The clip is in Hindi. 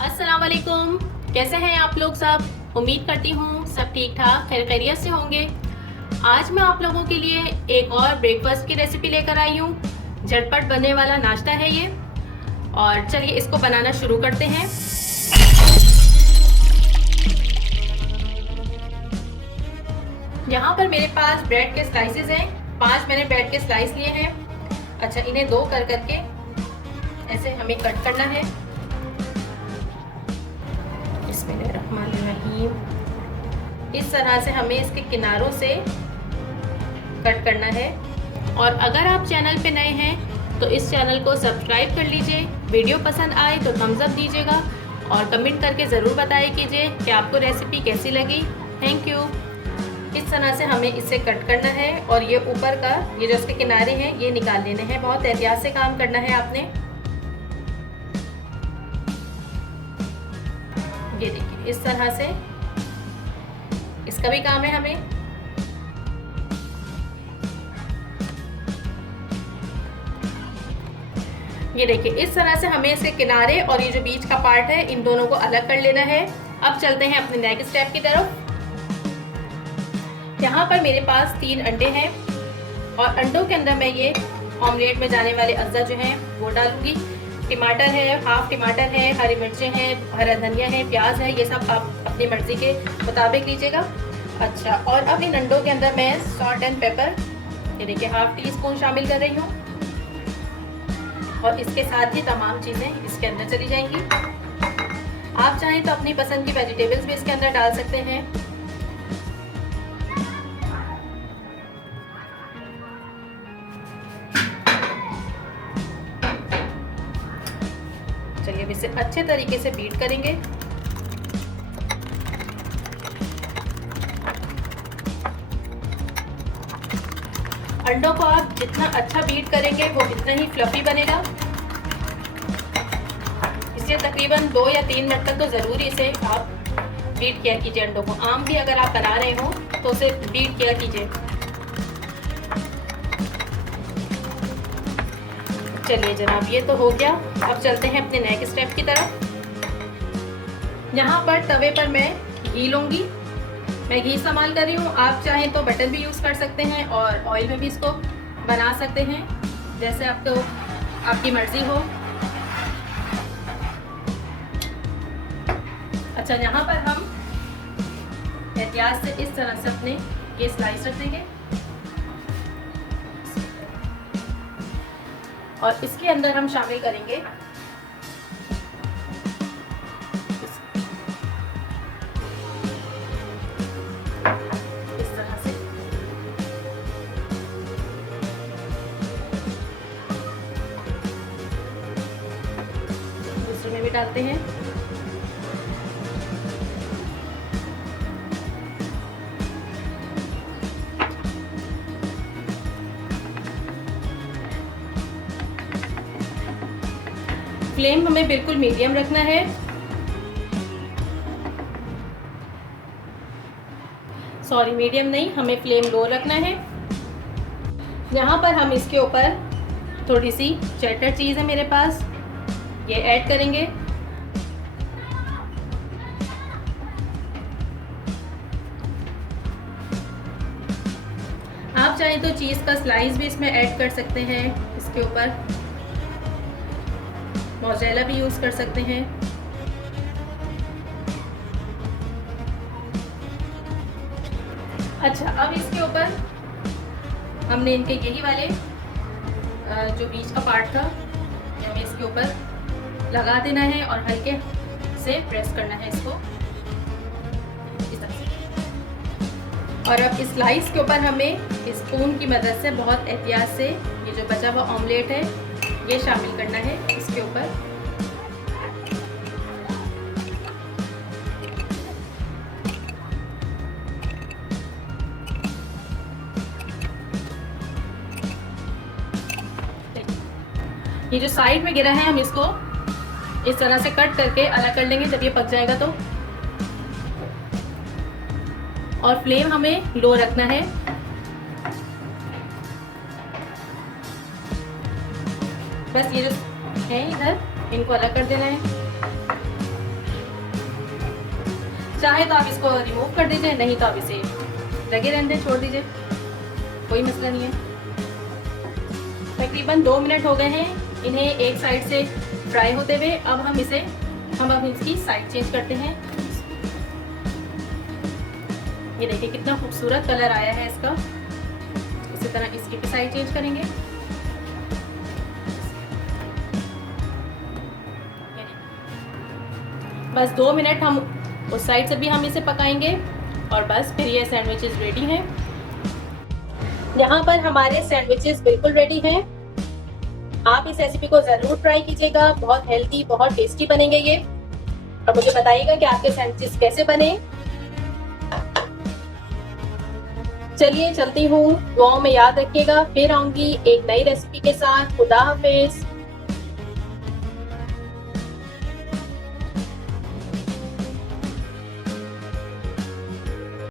अस्सलाम वालेकुम। कैसे हैं आप लोग सब? उम्मीद करती हूँ सब ठीक ठाक खैर खैरियत से होंगे। आज मैं आप लोगों के लिए एक और ब्रेकफास्ट की रेसिपी लेकर आई हूँ। झटपट बनने वाला नाश्ता है ये, और चलिए इसको बनाना शुरू करते हैं। यहाँ पर मेरे पास ब्रेड के स्लाइसेस हैं। 5 मैंने ब्रेड के स्लाइस लिए हैं। अच्छा, इन्हें 2 कर करके ऐसे हमें कट करना है। बिस्मिल्लाहिर्रहमानिर्रहीम। इस तरह से हमें इसके किनारों से कट करना है। और अगर आप चैनल पे नए हैं तो इस चैनल को सब्सक्राइब कर लीजिए। वीडियो पसंद आए तो थम्स अप दीजिएगा और कमेंट करके ज़रूर बताइए कीजिए कि आपको रेसिपी कैसी लगी। Thank you. इस तरह से हमें इसे कट करना है और ये ऊपर का ये जो इसके किनारे हैं ये निकाल लेने हैं। बहुत एहतियात से काम करना है आपने। ये देखिए इस तरह से इसका भी काम है हमें। ये देखिए इस तरह से हमें इसके किनारे और ये जो बीच का पार्ट है इन दोनों को अलग कर लेना है। अब चलते हैं अपने नेक्स्ट स्टेप की तरफ। यहाँ पर मेरे पास 3 अंडे हैं और अंडों के अंदर मैं ये ऑमलेट में जाने वाले अज्जा जो हैं वो डालूंगी। टमाटर है, हाफ टमाटर है, हरी मिर्चें हैं, हरा धनिया है, प्याज है, ये सब आप अपनी मर्जी के मुताबिक लीजिएगा। अच्छा, और अब इन अंडों के अंदर मैं सॉल्ट एंड पेपर ये देखिए हाफ टी स्पून शामिल कर रही हूँ और इसके साथ ही तमाम चीज़ें इसके अंदर चली जाएंगी। आप चाहें तो अपनी पसंद की वेजिटेबल्स भी इसके अंदर डाल सकते हैं। चलिए अब इसे अच्छे तरीके से बीट करेंगे। अंडों को आप जितना अच्छा बीट करेंगे वो इतना ही फ्लफी बनेगा। इसे तकरीबन 2 या 3 मिनट तक तो ज़रूर इसे आप बीट किया कीजिए। अंडों को आम भी अगर आप बना रहे हो तो उसे बीट किया कीजिए। चलिए जनाब ये तो हो गया। अब चलते हैं अपने नेक्स्ट स्टेप की तरफ। यहाँ पर तवे पर मैं घी लूँगी। मैं घी इस्तेमाल कर रही हूँ। आप चाहें तो बटर भी यूज़ कर सकते हैं और ऑयल में भी इसको बना सकते हैं, जैसे आपको आपकी मर्ज़ी हो। अच्छा, यहाँ पर हम एहतियात से इस तरह से अपने ये स्लाइस रख देंगे और इसके अंदर हम शामिल करेंगे इस तरह से। दूसरे में भी डालते हैं। फ्लेम हमें बिल्कुल मीडियम रखना है। सॉरी, मीडियम नहीं, हमें फ्लेम लो रखना है। यहाँ पर हम इसके ऊपर थोड़ी सी चेडर चीज़ है मेरे पास, ये ऐड करेंगे। आप चाहें तो चीज़ का स्लाइस भी इसमें ऐड कर सकते हैं। इसके ऊपर मोज़रेला भी यूज़ कर सकते हैं। अच्छा, अब इसके ऊपर हमने इनके यही वाले जो बीच का पार्ट था हमें इसके ऊपर लगा देना है और हल्के से प्रेस करना है इसको इस तरह से। और अब इस स्लाइस के ऊपर हमें स्पून की मदद से बहुत एहतियात से ये जो बचा हुआ ऑमलेट है ये शामिल करना है इसके ऊपर। ये जो साइड में गिरा है हम इसको इस तरह से कट करके अलग कर लेंगे जब ये पक जाएगा तो। और फ्लेम हमें लो रखना है। बस ये जो है इधर इनको अलग कर देना है। चाहे तो आप इसको रिमूव कर दीजिए, नहीं तो आप इसे लगे रहने दें, छोड़ दीजिए, कोई मसला नहीं है। तकरीबन 2 मिनट हो गए हैं इन्हें एक साइड से फ्राई होते हुए। अब हम इसकी साइड चेंज करते हैं। ये देखिए कितना खूबसूरत कलर आया है इसका। इसी तरह इसकी भी साइड चेंज करेंगे। बस 2 मिनट हम उस साइड से भी हम इसे पकाएंगे और बस फिर ये सैंडविचेस रेडी हैं। यहाँ पर हमारे सैंडविचेस बिल्कुल रेडी हैं। आप इस रेसिपी को जरूर ट्राई कीजिएगा, बहुत हेल्दी, बहुत टेस्टी बनेंगे ये। और मुझे बताइएगा कि आपके सैंडविचेस कैसे बने। चलिए चलती हूँ, दुआओं में याद रखिएगा। फिर आऊंगी एक नई रेसिपी के साथ। खुदा हाफिज।